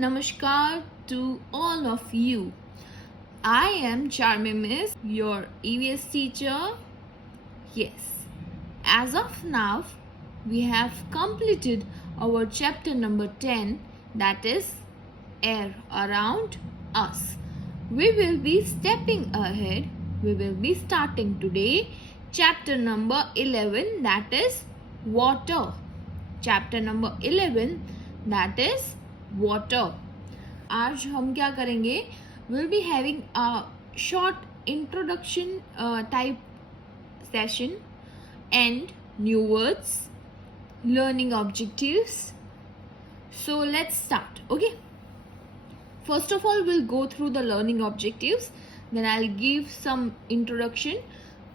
Namaskar to all of you. I am Charmy Miss, your EVS teacher. Yes, as of now, we have completed our chapter number 10, that is Air Around Us. We will be stepping ahead. We will be starting today chapter number 11, that is Water. Chapter number 11, that is water. आज हम क्या करेंगे? We'll be having a short introduction type session and new words, learning objectives. So let's start. Okay, first of all we'll go through the learning objectives, then I'll give some introduction,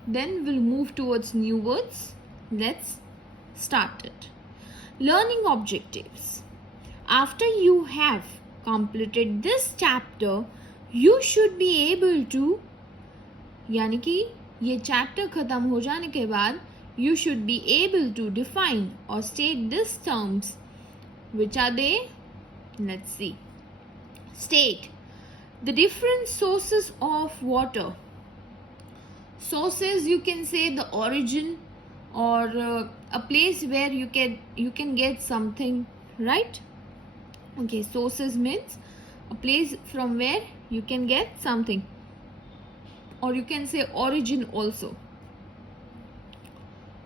then we'll move towards new words. Let's start it. Learning objectives. After you have completed this chapter, you should be able to, यानी कि ये chapter खत्म हो जाने के बाद you should be able to define or state these terms. Which are they? Let's see. State the different sources of water. Sources, you can say the origin or a place where you can get something, right? Okay, sources means a place from where you can get something, or you can say origin also.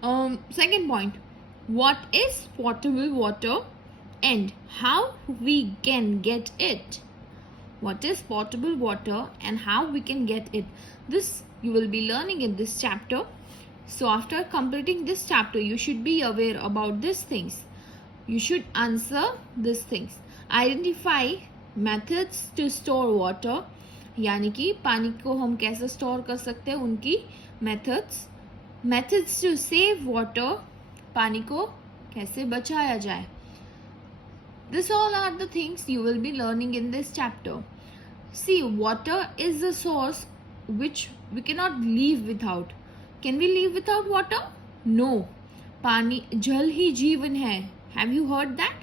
Second point, what is potable water and how we can get it? What is potable water and how we can get it? This you will be learning in this chapter. So after completing this chapter, you should be aware about these things. You should answer these things. Identify methods to store water, यानी कि पानी को हम कैसे store कर सकते हैं, उनकी methods to save water, पानी को कैसे बचाया जाए. This all are the things you will be learning in this chapter. See, water is the source which we cannot live without. Can we live without water? No. पानी, जल ही जीवन है. Have you heard that?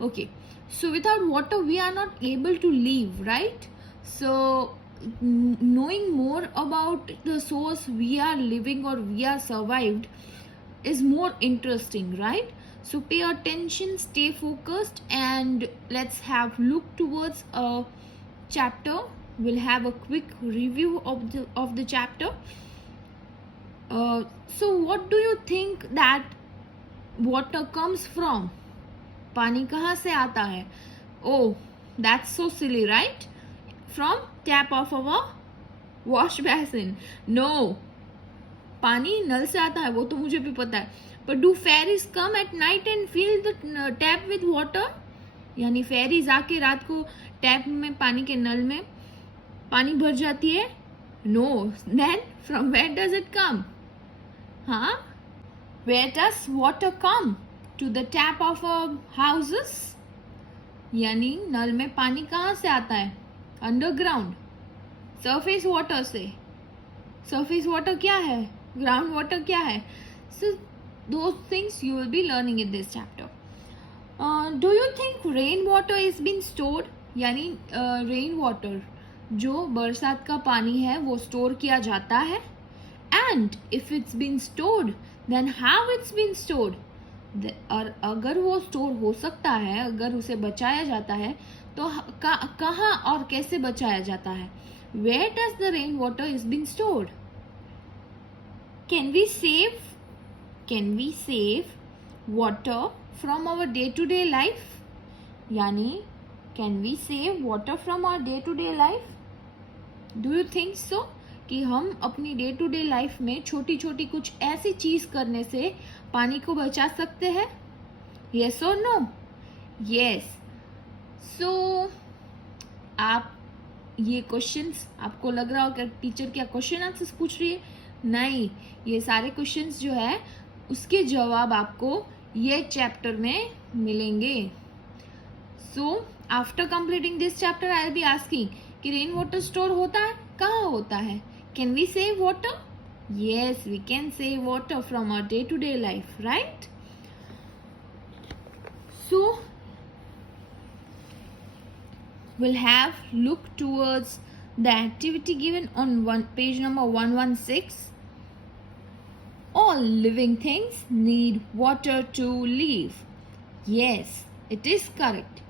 Okay. So without water we are not able to live, right? So knowing more about the source we are living or we are survived is more interesting, right? So pay attention, stay focused, and let's have look towards a chapter. We'll have a quick review of the chapter. So what do you think that water comes from? पानी कहाँ से आता है? Oh, that's so silly, right? From tap of our wash basin. No, पानी नल से आता है, वो तो मुझे भी पता है. But do fairies come at night and fill the tap with water? यानी fairies आके रात को टैप में, पानी के नल में पानी भर जाती है? No. Then from where does it come? हाँ? Where does water come? To the tap of our houses? यानी नल में पानी कहाँ से आता है? अंडरग्राउंड. सरफेस वाटर से. सरफेस वाटर क्या है? ग्राउंड वाटर क्या है? So those things you will be learning in this chapter. Do you think rain water is being stored? यानी रेन वाटर, जो बरसात का पानी है, वो स्टोर किया जाता है. And if it's been stored, then how it's been stored? और अगर वो स्टोर हो सकता है, अगर उसे बचाया जाता है, तो कहाँ और कैसे बचाया जाता है? Where does the rain water is being stored? Can we save water from our day-to-day life? यानी can we save water from our day-to-day life? Do you think so? कि हम अपनी डे टू डे लाइफ में छोटी छोटी कुछ ऐसी चीज करने से पानी को बचा सकते हैं? Yes or no? Yes. So आप ये क्वेश्चंस, आपको लग रहा हो कि टीचर क्या क्वेश्चन आंसर्स पूछ रही है? नहीं, ये सारे क्वेश्चंस जो है उसके जवाब आपको ये चैप्टर में मिलेंगे. So after completing this chapter I will be asking कि रेन वाटर स्टोर होता है, कहाँ होता है? Can we save water? Yes, we can save water from our day-to-day life, right? So we'll have look towards the activity given on page number 116. All living things need water to live. Yes, it is correct.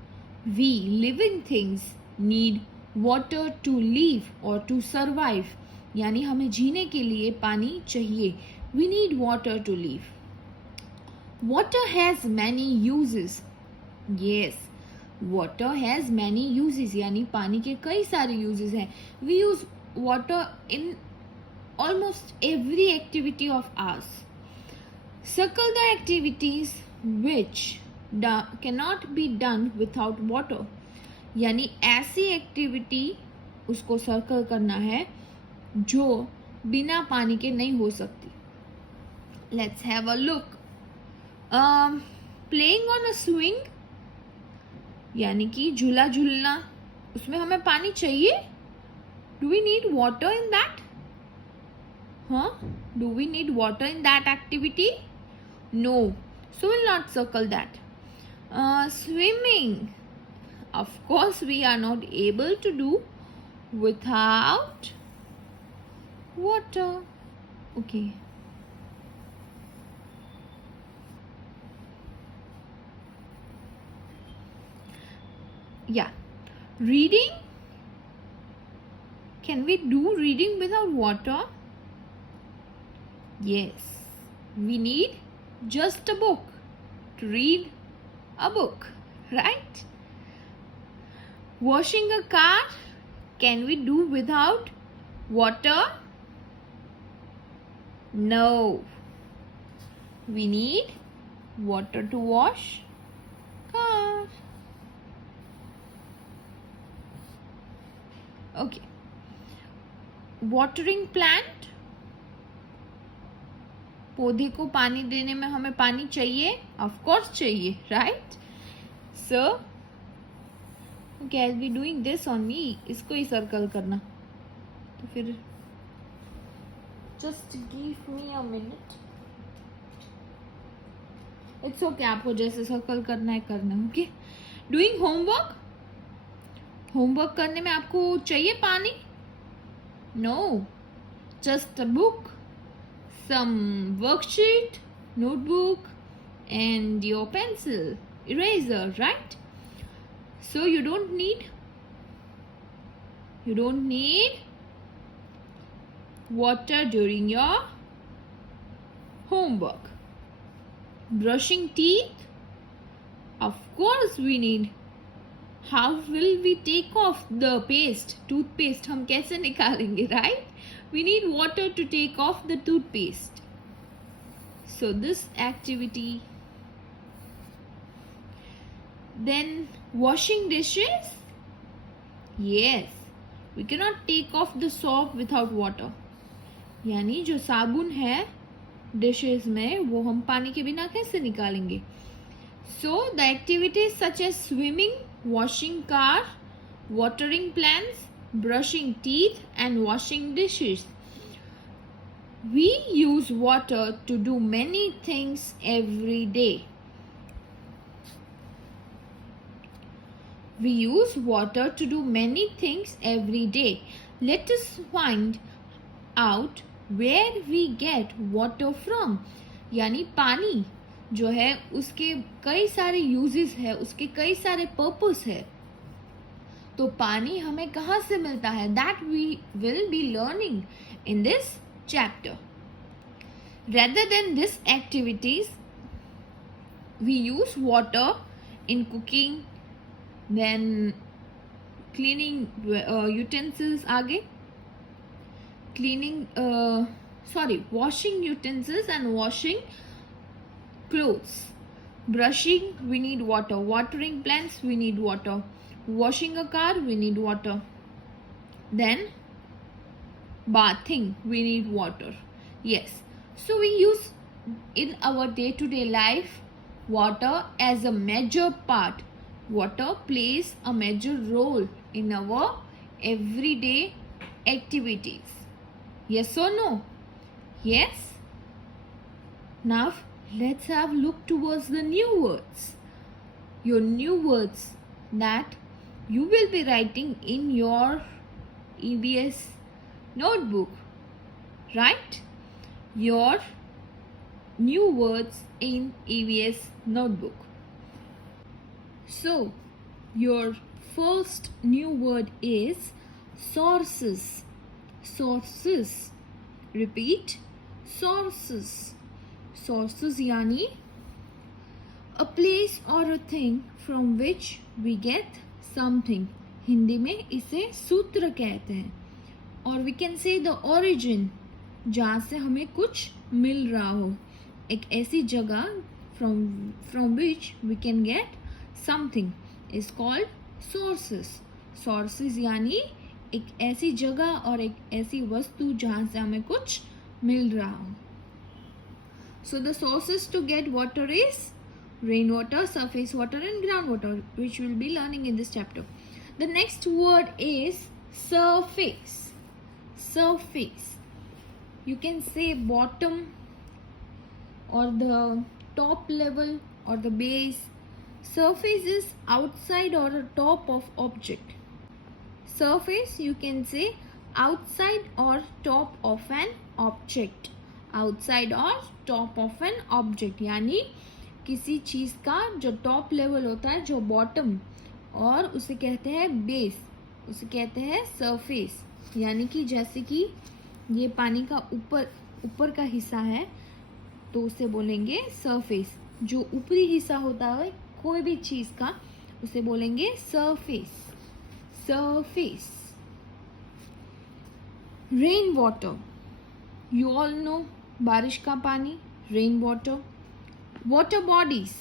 We living things need water to live or to survive. यानी हमें जीने के लिए पानी चाहिए. We need water to live. Water has many uses. Yes, water has many uses. यानी पानी के कई सारे uses हैं. We use water in almost every activity of ours. Circle the activities which cannot be done without water. यानी ऐसी activity उसको circle करना है जो बिना पानी के नहीं हो सकती. Let's have a look. Playing on a swing यानी कि झूला झूलना, उसमें हमें पानी चाहिए. Do we need water in that? Do we need water in that activity? No. So we'll not circle that. Swimming. Of course, we are not able to do without water. Okay. Yeah. Reading. Can we do reading without water? Yes. We need just a book to read a book, right? Washing a car, can we do without water? No. We need water to wash car. Okay. Watering plant, पौधे को पानी देने में हमें पानी चाहिए. Of course चाहिए, right? So can be doing this only. इसको ही सर्कल करना. तो फिर just give me a minute. It's okay, आपको जैसे सर्कल करना है करना. ओके. Doing homework. होमवर्क करने में आपको चाहिए पानी? No. Just a book, some worksheet, notebook, and your pencil, eraser, right? So you don't need water during your homework. Brushing teeth, of course we need. How will we take off the paste? Toothpaste हम कैसे निकालेंगे, right? We need water to take off the toothpaste. So this activity. Then washing dishes. Yes, we cannot take off the soap without water. यानी जो साबुन है dishes में वो हम पानी के बिना कैसे निकालेंगे? So the activities such as swimming, washing car, watering plants, brushing teeth, and washing dishes. We use water to do many things every day. We use water to do many things every day. Let us find out where we get water from. यानी पानी जो है उसके कई सारे uses है, उसके कई सारे purpose है. तो पानी हमें कहाँ से मिलता है? That we will be learning in this chapter. Rather than these activities, we use water in cooking, then cleaning utensils. आगे washing utensils and washing clothes. Brushing, we need water. Watering plants, we need water. Washing a car, we need water. Then bathing, we need water. Yes, so we use in our day-to-day life water as a major part. Water plays a major role in our everyday activities. Yes or no? Yes. Now let's have a look towards the new words. Your new words that you will be writing in your EVS notebook. Write your new words in EVS notebook. So, your first new word is sources. Sources. Repeat. Sources. Sources यानी a place or a thing from which we get something. Hindi में इसे सूत्र कहते हैं. और we can say the origin, जहाँ से हमें कुछ मिल रहा हो. एक ऐसी जगह from which we can get something is called sources. Sources यानी एक ऐसी जगह और एक ऐसी वस्तु जहाँ से हमें कुछ मिल रहा हो. So the sources to get water is rainwater, surface water and groundwater, which we'll be learning in this chapter. The next word is surface. Surface. You can say bottom or the top level or the base. Surface is outside or top of object. Surface you can say outside or top of an object. Outside or top of an object यानी किसी चीज का जो top level होता है, जो bottom, और उसे कहते हैं बेस, उसे कहते हैं सरफेस. यानी कि जैसे कि ये पानी का ऊपर का हिस्सा है तो उसे बोलेंगे सरफेस. जो ऊपरी हिस्सा होता है कोई भी चीज का उसे बोलेंगे surface. Surface. Rain water, you all know, बारिश का पानी, rain water. Water bodies.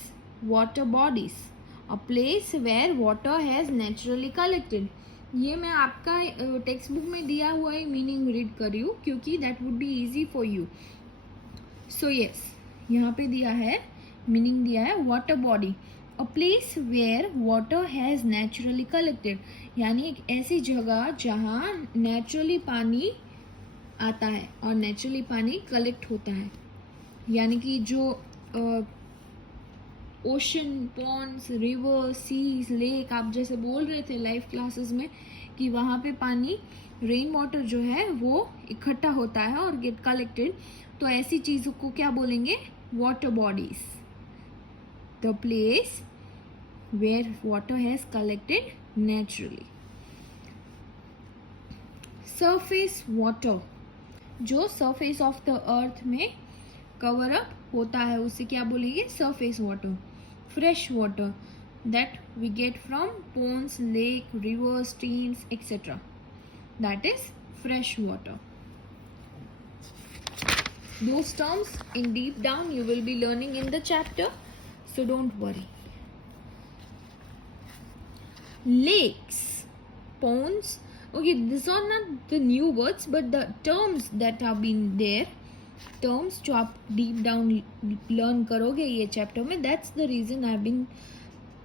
Water bodies, a place where water has naturally collected. ये मैं आपका टेक्स्ट बुक में दिया हुआ ही मीनिंग रीड कर रही हूँ क्योंकि that would be easy for you. So yes, यहाँ पे दिया है, मीनिंग दिया है water body, a place where water has naturally collected. यानी एक ऐसी जगह जहाँ नेचुरली पानी आता है और नेचुरली पानी कलेक्ट होता है. यानी कि जो ocean, ponds, river, seas, lake, आप जैसे बोल रहे थे लाइव क्लासेस में कि वहाँ पे पानी, रेन वाटर जो है वो इकट्ठा होता है और गेट कलेक्टेड. तो ऐसी चीज़ों को क्या बोलेंगे? Water bodies. The place where water has collected naturally. Surface water, जो सरफेस ऑफ द अर्थ में कवर अप होता है उसे क्या बोलेंगे? Surface water. Fresh water that we get from ponds, lake, rivers, streams, etc. That is fresh water. Those terms in deep down you will be learning in the chapter, so don't worry. Lakes, ponds. Okay, these are not the new words but the terms that have been there. Terms जो आप deep down learn करोगे ये chapter में. That's the reason I've been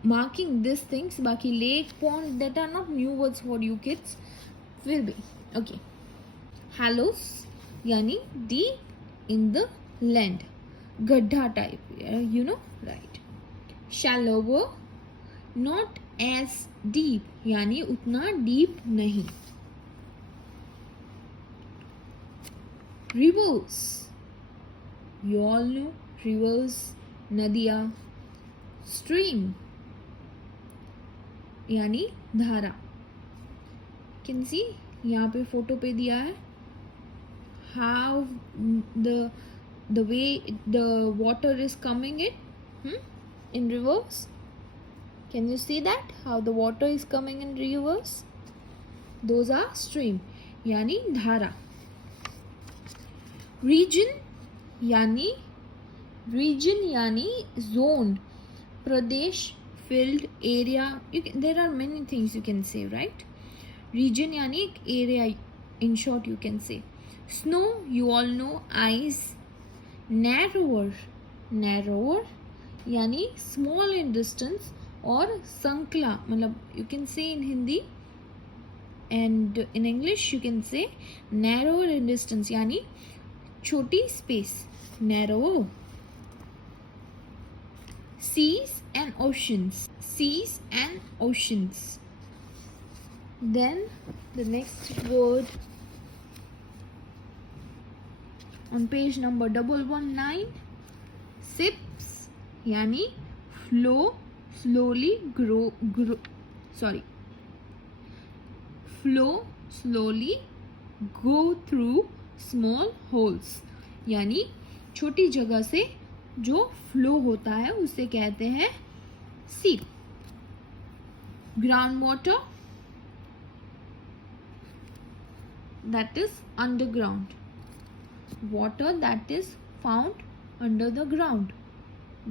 marking these things. बाकी lake, pond, that are not new words for you kids. Will be okay. Hollows यानी deep in the land, गड्ढा type, you know, right. Shallower, not as deep, यानी उतना deep नहीं. Rivers, you all know rivers, नदियाँ. Stream यानी धारा. Can see, यहाँ पे फोटो पे दिया है how the way the water is coming in rivers. Can you see that how the water is coming in rivers? Those are stream यानी धारा. Region यानी zone, Pradesh, field, area. There are many things you can say, right? Region यानी एक area, in short you can say. Snow, you all know, ice. Narrower यानी small in distance, और संकला मतलब you can say in Hindi and in English you can say narrower in distance यानी छोटी space, narrow. Seas and oceans. Then the next word on page number 119, sips यानी flow slowly flow slowly go through small holes यानी छोटी जगह से जो flow होता है उसे कहते हैं सीप. Ground water, that is underground. Water that is found under the ground,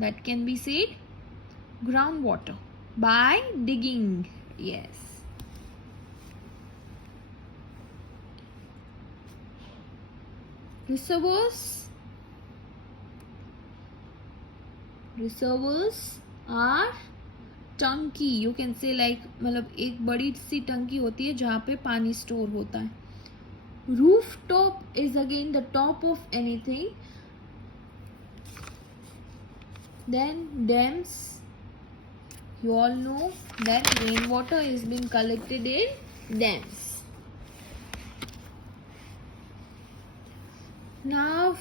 that can be said groundwater by digging. Yes. Reservoirs are टंकी. यू कैन से लाइक मतलब एक बड़ी सी टंकी होती है जहाँ पे पानी स्टोर होता है. Rooftop is again the top of anything. Then dams, you all know that rainwater is being collected in dams. Now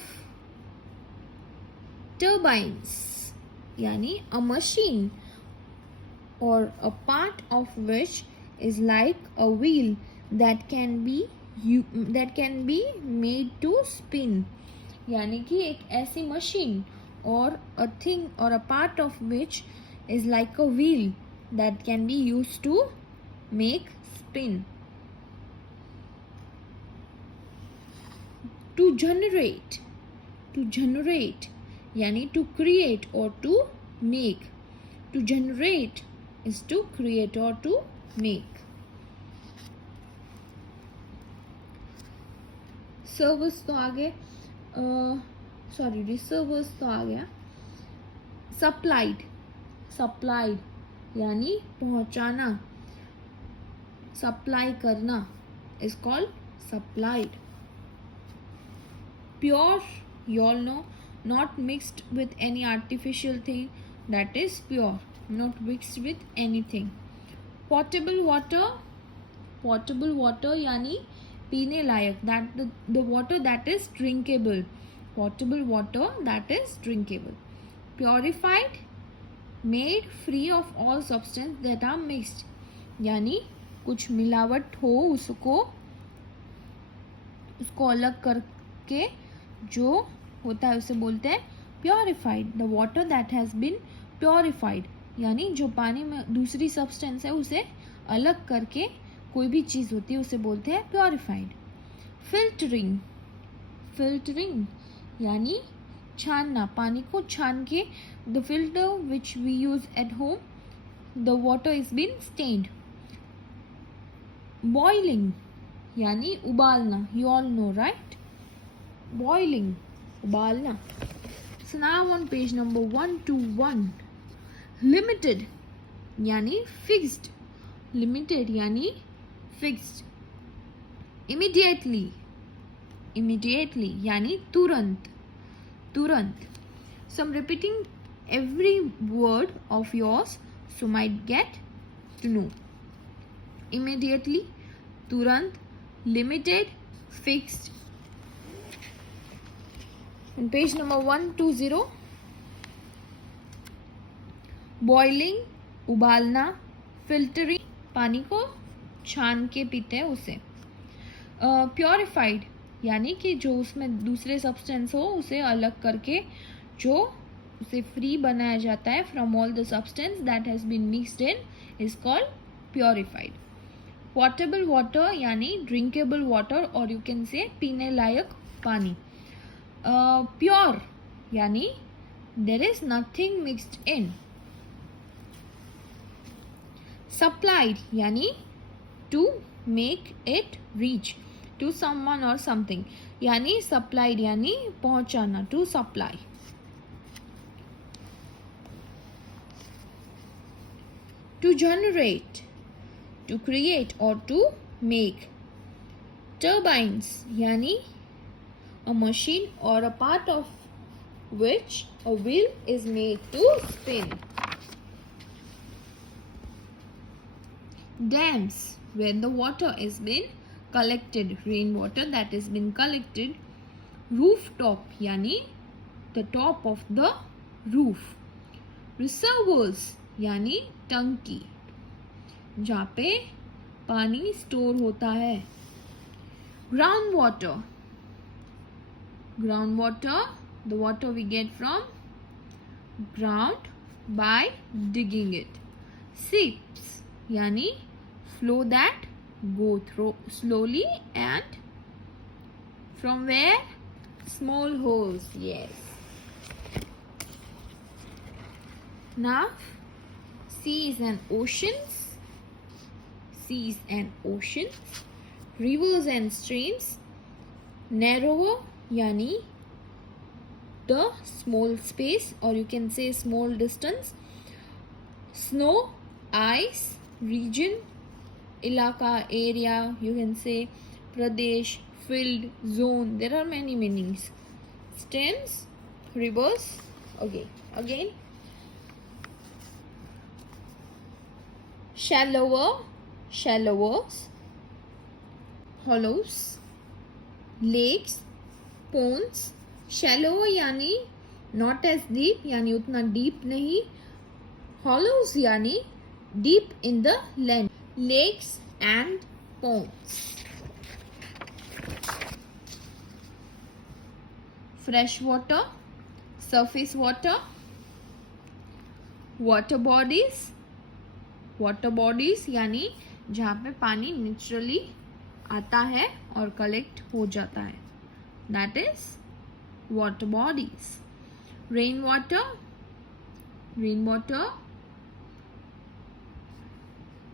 turbines yani a machine or a part of which is like a wheel that can be made to spin. यानी कि एक ऐसी machine और a thing or a part of which is like a wheel that can be used to make spin. To generate यानी to create or to make. To generate is to create or to make. Servers तो आ गए, sorry रिसर्वर्स तो आ गया. Supplied यानी पहुंचाना, supply करना is called supplied. Pure, you all know, not mixed with any artificial thing, that is pure, not mixed with anything. Potable water यानी पीने लायक, that the water that is drinkable. Potable water that is drinkable. Purified, made free of all substance that are mixed, यानी कुछ मिलावट हो उसको अलग करके जो होता है उसे बोलते हैं purified. The water that has been purified यानी जो पानी में दूसरी सब्सटेंस है उसे अलग करके कोई भी चीज़ होती है उसे बोलते हैं प्योरिफाइड. फिल्टरिंग यानी छानना, पानी को छान के. The filter which we use at home, the water is been strained. Boiling यानी उबालना, you all know right. Boiling, उबालना. So now on page number 121, limited यानी fixed. Limited यानी fixed. Immediately यानी तुरंत. So I'm repeating every word of yours so might get to know. Immediately, तुरंत, limited, fixed. On page number 120, boiling उबालना, filtering पानी को छान के पीते हैं उसे. प्योरिफाइड यानी कि जो उसमें दूसरे सब्सटेंस हो उसे अलग करके जो उसे फ्री बनाया जाता है from all the substance that has been mixed in is called purified. Portable water यानी ड्रिंकेबल वाटर और यू कैन से पीने लायक पानी. प्योर यानी there is nothing mixed in. Supplied यानी to make it reach to someone और something यानी supplied यानी पहुंचाना, to supply. To generate, to create or to make. Turbines यानी a machine or a part of which a wheel is made to spin. Dams where the water is been collected, rainwater that has been collected. Rooftop यानी the top of the roof. Reservoirs यानी टंकी जहाँ पे पानी store होता है. Ground water, the water we get from ground by digging it. Seeps यानी flow that go through slowly and from where? Small holes. Yes. Now seas and oceans, rivers and streams. Narrower yani the small space, or you can say small distance. Snow, ice, region, ilaka, area, you can say pradesh, field, zone. There are many meanings. Stems, rivers. Okay, again. Shallowers, hollows, lakes, ponds. Shallow यानी not as deep, यानी उतना deep नहीं. Hollows यानी deep in the land. Lakes and ponds. Fresh water, surface water. Water bodies यानी जहाँ पे पानी naturally आता है और कलेक्ट हो जाता है. That is water bodies. Rainwater,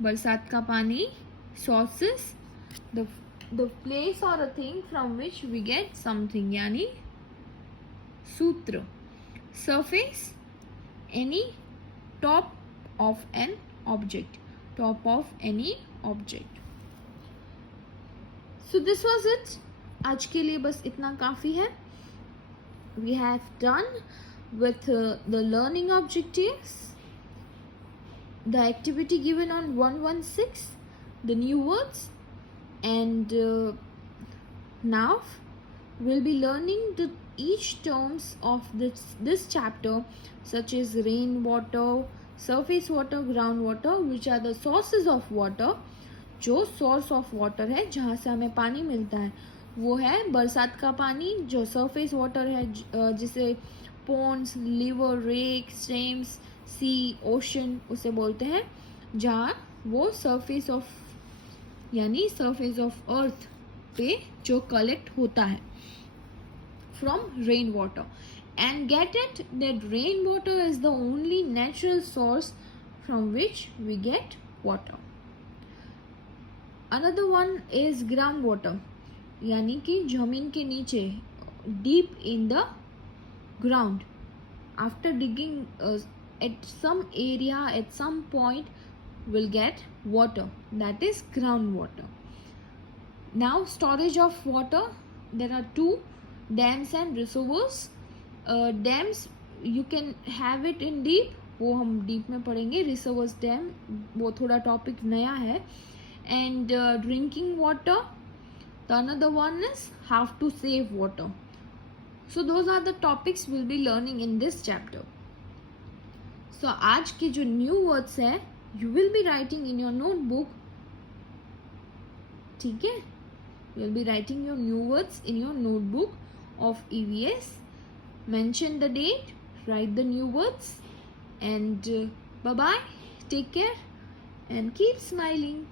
बरसात का पानी. Sources, the place or a thing from which we get something यानी सूत्र. Surface, any top of an object, any object. So this was it. आज के लिए बस इतना काफ़ी है. We have done with the learning objectives, the activity given on 116, the new words, and now we'll be learning each terms of this chapter, such as rainwater, surface water, groundwater, which are the sources of water. जो source of water है जहाँ से हमें पानी मिलता है वो है बरसात का पानी. जो surface water है जिसे ponds, river, lake, streams, sea, ocean उसे बोलते हैं जहाँ वो surface of यानी surface of earth पे जो collect होता है from rainwater. And get it that rainwater is the only natural source from which we get water. Another one is groundwater यानी कि जमीन के नीचे, deep in the ground. After digging at some area, at some point, we'll get water. That is groundwater. Now storage of water. There are two, dams and reservoirs. Dams you can have it in deep, वो हम deep में पढ़ेंगे. Reservoirs dam वो थोड़ा topic नया है. And drinking water, the another one is how to save water. So those are the topics we'll be learning in this chapter. So आज के जो new words है you will be writing in your notebook. ठीक है, you will be writing your new words in your notebook of EVS. Mention the date, write the new words, and bye bye, take care and keep smiling.